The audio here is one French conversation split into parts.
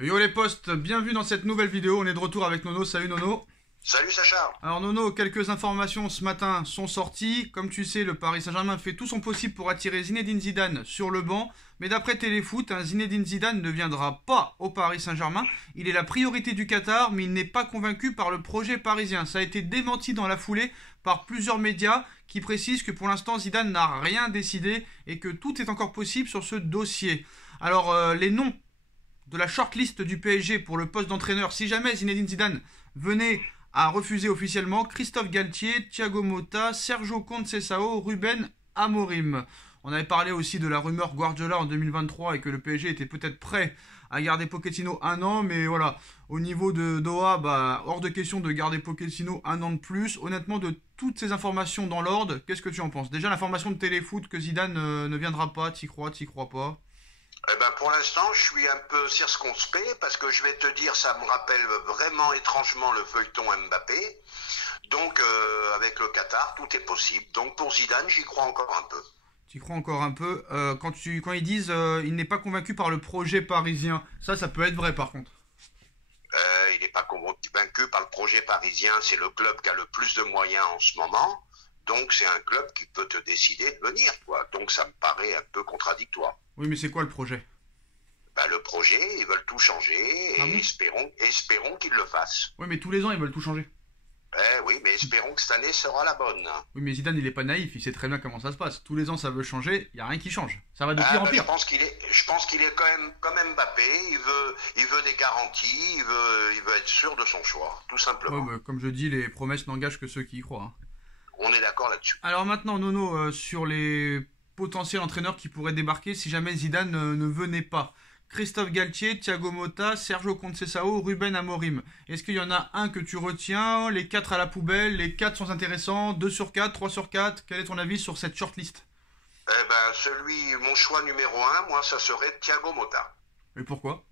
Yo les potes, bienvenue dans cette nouvelle vidéo, on est de retour avec Nono, salut Nono. Salut Sacha. Alors Nono, quelques informations ce matin sont sorties. Comme tu sais, le Paris Saint-Germain fait tout son possible pour attirer Zinedine Zidane sur le banc. Mais d'après Téléfoot, Zinedine Zidane ne viendra pas au Paris Saint-Germain. Il est la priorité du Qatar, mais il n'est pas convaincu par le projet parisien. Ça a été démenti dans la foulée par plusieurs médias qui précisent que pour l'instant Zidane n'a rien décidé et que tout est encore possible sur ce dossier. Alors les noms de la shortlist du PSG pour le poste d'entraîneur, si jamais Zinedine Zidane venait à refuser officiellement: Christophe Galtier, Thiago Motta, Sergio Conceição, Ruben Amorim. On avait parlé aussi de la rumeur Guardiola en 2023 et que le PSG était peut-être prêt à garder Pochettino un an, mais voilà, au niveau de Doha, hors de question de garder Pochettino un an de plus. Honnêtement, de toutes ces informations dans l'ordre, qu'est-ce que tu en penses? Déjà, l'information de Téléfoot que Zidane ne viendra pas, t'y crois pas? Pour l'instant, je suis un peu circonspect parce que je vais te dire, ça me rappelle vraiment étrangement le feuilleton Mbappé. Donc, avec le Qatar, tout est possible. Donc, pour Zidane, j'y crois encore un peu. Tu crois encore un peu quand ils disent il n'est pas convaincu par le projet parisien, ça peut être vrai par contre. Il n'est pas convaincu par le projet parisien. C'est le club qui a le plus de moyens en ce moment. Donc, c'est un club qui peut te décider de venir, quoi. Donc, ça me paraît un peu contradictoire. Oui, mais c'est quoi le projet? Le projet, ils veulent tout changer et bon espérons qu'ils le fassent. Oui, mais tous les ans, ils veulent tout changer. Oui, mais espérons que cette année sera la bonne. Oui, mais Zidane, il est pas naïf, il sait très bien comment ça se passe. Tous les ans, ça veut changer, il n'y a rien qui change. Ça va de pire en pire. Je pense qu'il est quand même comme Mbappé, il veut des garanties, il veut être sûr de son choix, tout simplement. Ouais, comme je dis, les promesses n'engagent que ceux qui y croient. Hein. On est d'accord là-dessus. Alors maintenant, Nono, sur les potentiels entraîneurs qui pourraient débarquer si jamais Zidane ne venait pas. Christophe Galtier, Thiago Motta, Sergio Conceição, Ruben Amorim. Est-ce qu'il y en a un que tu retiens? Les 4 à la poubelle, les 4 sont intéressants, 2 sur 4, 3 sur 4. Quel est ton avis sur cette shortlist? Mon choix numéro 1, moi, ça serait Thiago Motta. Et pourquoi?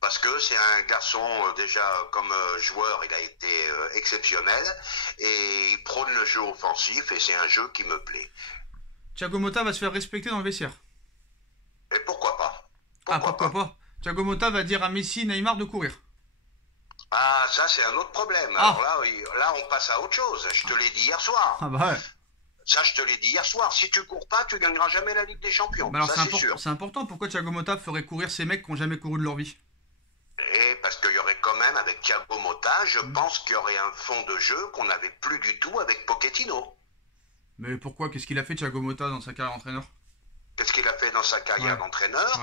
Parce que c'est un garçon, déjà, comme joueur, il a été exceptionnel. Et il prône le jeu offensif et c'est un jeu qui me plaît. Thiago Motta va se faire respecter dans le vestiaire. Et pourquoi pas? Pourquoi pas? Thiago Motta va dire à Messi, Neymar de courir. Ah, ça c'est un autre problème. Alors là, on passe à autre chose. Je te l'ai dit hier soir. Ah bah ouais. Ça, je te l'ai dit hier soir. Si tu cours pas, tu gagneras jamais la Ligue des Champions. Alors ça, c'est sûr. C'est important. Pourquoi Thiago Motta ferait courir ces mecs qui n'ont jamais couru de leur vie? Et parce qu'il y aurait quand même, avec Thiago Motta, je pense qu'il y aurait un fond de jeu qu'on n'avait plus du tout avec Pochettino. Mais pourquoi? Qu'est-ce qu'il a fait Thiago Motta dans sa carrière d'entraîneur? Qu'est-ce qu'il a fait dans sa carrière d'entraîneur?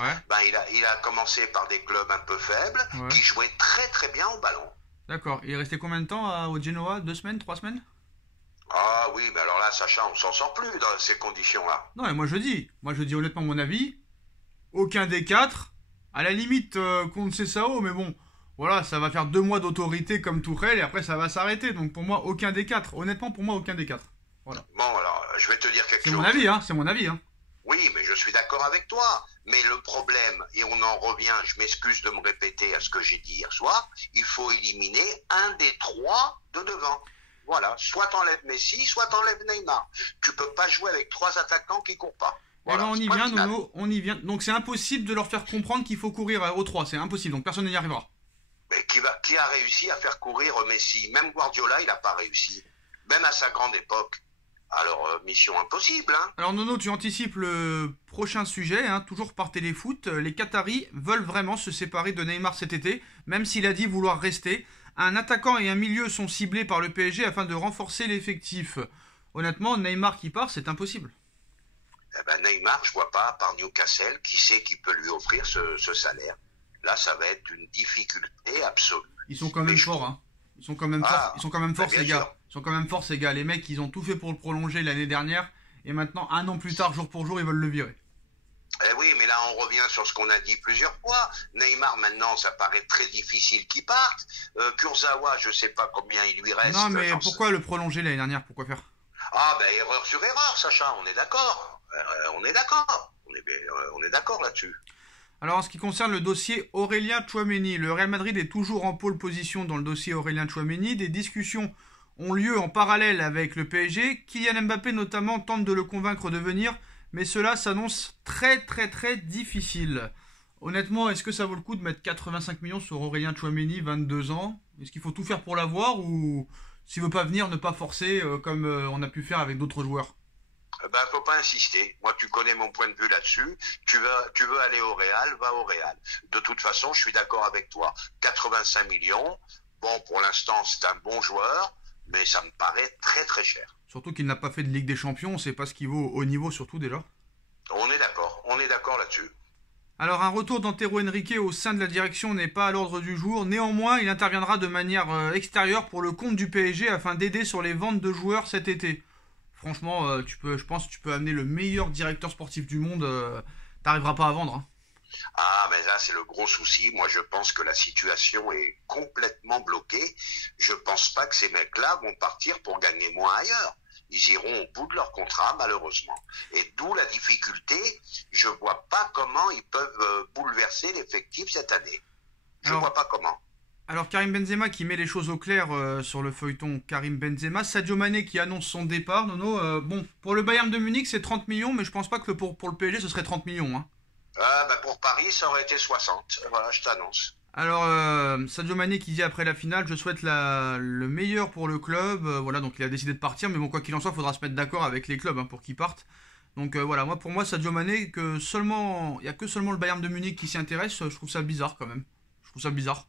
Il a commencé par des clubs un peu faibles qui jouaient très très bien au ballon. D'accord. Il est resté combien de temps au Genoa? 2 semaines? 3 semaines? Ah oui, mais alors là, Sacha, on s'en sort plus dans ces conditions-là. Non, mais moi je dis honnêtement mon avis. Aucun des 4. À la limite, Conceição, mais bon, voilà, ça va faire 2 mois d'autorité comme Tuchel et après ça va s'arrêter. Donc pour moi, aucun des 4. Honnêtement, pour moi, aucun des 4. Voilà. Bon, alors, je vais te dire quelque chose. C'est mon avis, hein. Oui, mais je suis d'accord avec toi. Mais le problème, et on en revient, je m'excuse de me répéter à ce que j'ai dit hier soir, il faut éliminer un des 3 de devant. Voilà, soit t'enlèves Messi, soit t'enlèves Neymar. Tu peux pas jouer avec 3 attaquants qui courent pas. Voilà, on y vient, Nono, on y vient. Donc c'est impossible de leur faire comprendre qu'il faut courir aux 3, c'est impossible, donc personne n'y arrivera. Mais qui a réussi à faire courir Messi? Même Guardiola, il n'a pas réussi. Même à sa grande époque. Alors, mission impossible, hein. Alors Nono, tu anticipes le prochain sujet, hein, toujours par Téléfoot. Les Qataris veulent vraiment se séparer de Neymar cet été, même s'il a dit vouloir rester. Un attaquant et un milieu sont ciblés par le PSG afin de renforcer l'effectif. Honnêtement, Neymar qui part, c'est impossible. Neymar, je vois pas, par Newcastle, qui sait qui peut lui offrir ce salaire. Là, ça va être une difficulté absolue. Ils sont quand même forts, hein. Ils sont quand même forts, ces gars. Ils sont quand même forts, ces gars. Les mecs, ils ont tout fait pour le prolonger l'année dernière. Et maintenant, 1 an plus tard, jour pour jour, ils veulent le virer. Eh oui, mais là, on revient sur ce qu'on a dit plusieurs fois. Neymar, maintenant, ça paraît très difficile qu'il parte. Kurzawa, je sais pas combien il lui reste. Non, mais pourquoi le prolonger l'année dernière? Pourquoi faire? Ah, erreur sur erreur, Sacha, on est d'accord. On est d'accord. On est d'accord là-dessus. Alors en ce qui concerne le dossier Aurélien Tchouaméni, le Real Madrid est toujours en pole position dans le dossier Aurélien Tchouaméni. Des discussions ont lieu en parallèle avec le PSG. Kylian Mbappé notamment tente de le convaincre de venir, mais cela s'annonce très difficile. Honnêtement, est-ce que ça vaut le coup de mettre 85 millions sur Aurélien Tchouaméni, 22 ans? Est-ce qu'il faut tout faire pour l'avoir ou s'il veut pas venir, ne pas forcer comme on a pu faire avec d'autres joueurs? Ben, faut pas insister. Moi, tu connais mon point de vue là-dessus. Tu veux aller au Real, va au Real. De toute façon, je suis d'accord avec toi. 85 millions, bon, pour l'instant, c'est un bon joueur, mais ça me paraît très très cher. Surtout qu'il n'a pas fait de Ligue des Champions, on sait pas ce qu'il vaut au niveau surtout déjà. On est d'accord là-dessus. Alors un retour d'Antero Henrique au sein de la direction n'est pas à l'ordre du jour. Néanmoins, il interviendra de manière extérieure pour le compte du PSG afin d'aider sur les ventes de joueurs cet été. Franchement, je pense que tu peux amener le meilleur directeur sportif du monde, t'arriveras pas à vendre, hein. Ah, mais là, c'est le gros souci. Moi, je pense que la situation est complètement bloquée. Je pense pas que ces mecs-là vont partir pour gagner moins ailleurs. Ils iront au bout de leur contrat, malheureusement. Et d'où la difficulté. Je vois pas comment ils peuvent bouleverser l'effectif cette année. Je vois pas comment. Alors Karim Benzema qui met les choses au clair sur le feuilleton Karim Benzema. Sadio Mané qui annonce son départ. Nono, bon, pour le Bayern de Munich, c'est 30 millions, mais je pense pas que pour le PSG, ce serait 30 millions, hein. Pour Paris, ça aurait été 60. Voilà, je t'annonce. Alors, Sadio Mané qui dit après la finale, je souhaite le meilleur pour le club. Voilà, donc il a décidé de partir, mais bon, quoi qu'il en soit, il faudra se mettre d'accord avec les clubs, hein, pour qu'ils partent. Donc voilà, pour moi, Sadio Mané, il n'y a que seulement le Bayern de Munich qui s'y intéresse, je trouve ça bizarre quand même. Je trouve ça bizarre.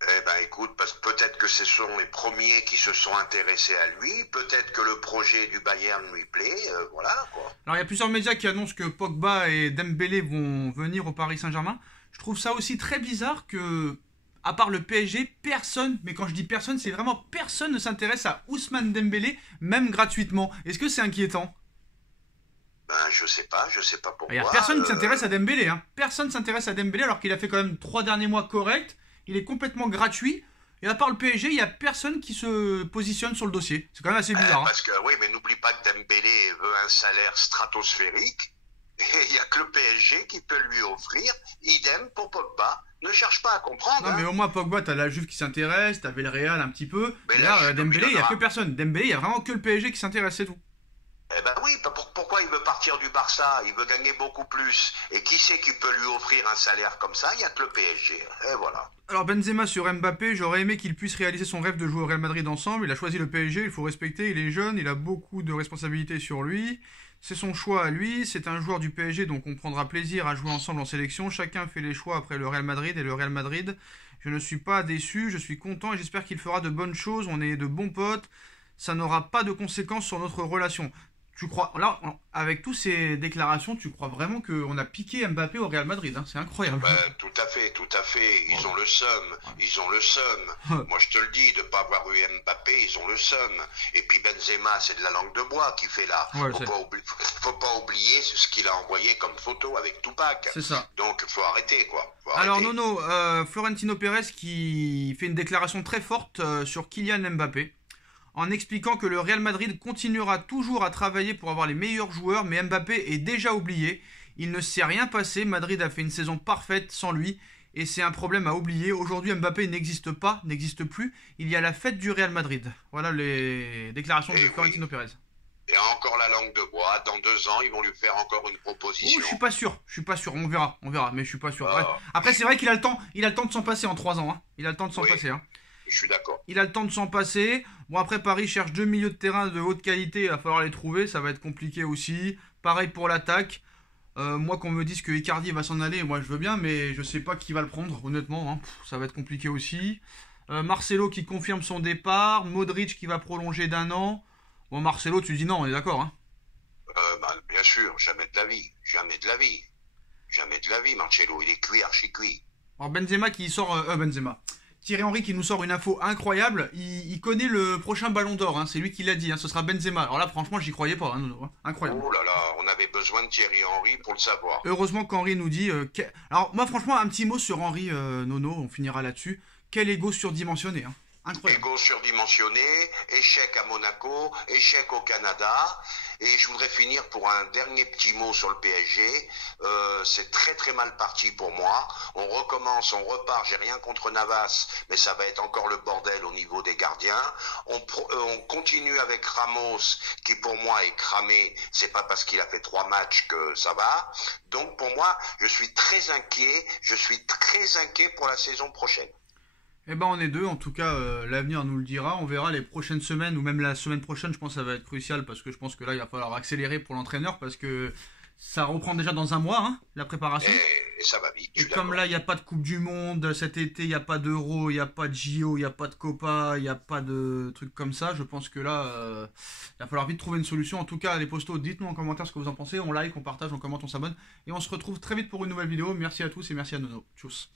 Eh ben écoute, parce que peut-être que ce sont les premiers qui se sont intéressés à lui, peut-être que le projet du Bayern lui plaît, voilà quoi. Alors il y a plusieurs médias qui annoncent que Pogba et Dembélé vont venir au Paris Saint-Germain. Je trouve ça aussi très bizarre que, à part le PSG, personne, mais quand je dis personne, c'est vraiment personne ne s'intéresse à Ousmane Dembélé, même gratuitement. Est-ce que c'est inquiétant? Ben je sais pas pourquoi. Il n'y a personne qui s'intéresse à Dembélé, hein. Personne ne s'intéresse à Dembélé alors qu'il a fait quand même 3 derniers mois corrects. Il est complètement gratuit. Et à part le PSG, il n'y a personne qui se positionne sur le dossier. C'est quand même assez bizarre. Parce que oui, mais n'oublie pas que Dembélé veut un salaire stratosphérique. Et il n'y a que le PSG qui peut lui offrir. Idem pour Pogba. Ne cherche pas à comprendre. Non, mais au moins Pogba, t'as la Juve qui s'intéresse, t'avais le Real un petit peu. Mais là, Dembélé, il n'y a que personne. Dembélé, il n'y a vraiment que le PSG qui s'intéresse, c'est tout. Eh ben oui, pourquoi il veut partir du Barça? Il veut gagner beaucoup plus. Et qui c'est qui peut lui offrir un salaire comme ça? Il n'y a que le PSG. Et voilà. Alors Benzema sur Mbappé, j'aurais aimé qu'il puisse réaliser son rêve de jouer au Real Madrid ensemble. Il a choisi le PSG, il faut respecter, il est jeune, il a beaucoup de responsabilités sur lui. C'est son choix à lui, c'est un joueur du PSG, donc on prendra plaisir à jouer ensemble en sélection. Chacun fait les choix après le Real Madrid et le Real Madrid. Je ne suis pas déçu, je suis content et j'espère qu'il fera de bonnes choses. On est de bons potes, ça n'aura pas de conséquences sur notre relation. Tu crois, là, avec toutes ces déclarations, tu crois vraiment qu'on a piqué Mbappé au Real Madrid, hein? C'est incroyable. Tout à fait. Ils ont le seum. Moi, je te le dis, de pas avoir eu Mbappé, ils ont le seum. Et puis Benzema, c'est de la langue de bois qu'il fait là. Faut pas oublier ce qu'il a envoyé comme photo avec Tupac. C'est ça. Donc, faut arrêter, quoi. Alors, Nono, Florentino Pérez qui fait une déclaration très forte sur Kylian Mbappé, en expliquant que le Real Madrid continuera toujours à travailler pour avoir les meilleurs joueurs, mais Mbappé est déjà oublié. Il ne s'est rien passé, Madrid a fait une saison parfaite sans lui, et c'est un problème à oublier. Aujourd'hui, Mbappé n'existe plus, il y a la fête du Real Madrid. Voilà les déclarations de Florentino Pérez. Et encore la langue de bois, dans 2 ans, ils vont lui faire encore une proposition. Je suis pas sûr, on verra, mais je suis pas sûr. Après, c'est vrai qu'il a le temps de s'en passer en 3 ans, hein. Il a le temps de s'en passer, hein. Je suis d'accord. Il a le temps de s'en passer. Bon, après, Paris cherche 2 milieux de terrain de haute qualité. Il va falloir les trouver. Ça va être compliqué aussi. Pareil pour l'attaque. Moi, qu'on me dise que Icardi va s'en aller, moi je veux bien, mais je sais pas qui va le prendre, honnêtement, hein. Ça va être compliqué aussi. Marcelo qui confirme son départ. Modric qui va prolonger d'1 an. Bon, Marcelo, tu dis non, on est d'accord, hein? Bien sûr, jamais de la vie. Marcelo, il est cuit, archi cuit. Alors, Benzema qui sort... Benzema. Thierry Henry qui nous sort une info incroyable. Il connaît le prochain ballon d'or, hein. C'est lui qui l'a dit, hein. Ce sera Benzema. Alors là, franchement, j'y croyais pas, hein, Nono, hein. Incroyable. Oh là là, on avait besoin de Thierry Henry pour le savoir. Heureusement qu'Henry nous dit... Alors moi, franchement, un petit mot sur Henry, Nono, on finira là-dessus. Quel ego surdimensionné, hein. Incroyable. Ego surdimensionné, échec à Monaco, échec au Canada. Et je voudrais finir pour un dernier petit mot sur le PSG. C'est très très mal parti pour moi. On recommence, on repart. J'ai rien contre Navas, mais ça va être encore le bordel au niveau des gardiens. On continue avec Ramos, qui pour moi est cramé. C'est pas parce qu'il a fait 3 matchs que ça va. Donc pour moi, je suis très inquiet. Je suis très inquiet pour la saison prochaine. Eh ben on est deux, en tout cas l'avenir nous le dira, on verra les prochaines semaines ou même la semaine prochaine, je pense que ça va être crucial parce que je pense que là il va falloir accélérer pour l'entraîneur parce que ça reprend déjà dans un mois hein, la préparation. Et ça va vite. Et comme là il n'y a pas de Coupe du Monde cet été, il n'y a pas d'Euro, il n'y a pas de JO, il n'y a pas de Copa, il n'y a pas de trucs comme ça, je pense que là il va falloir vite trouver une solution. En tout cas les postos, dites-nous en commentaire ce que vous en pensez, on like, on partage, on commente, on s'abonne et on se retrouve très vite pour une nouvelle vidéo. Merci à tous et merci à Nono. Tchuss.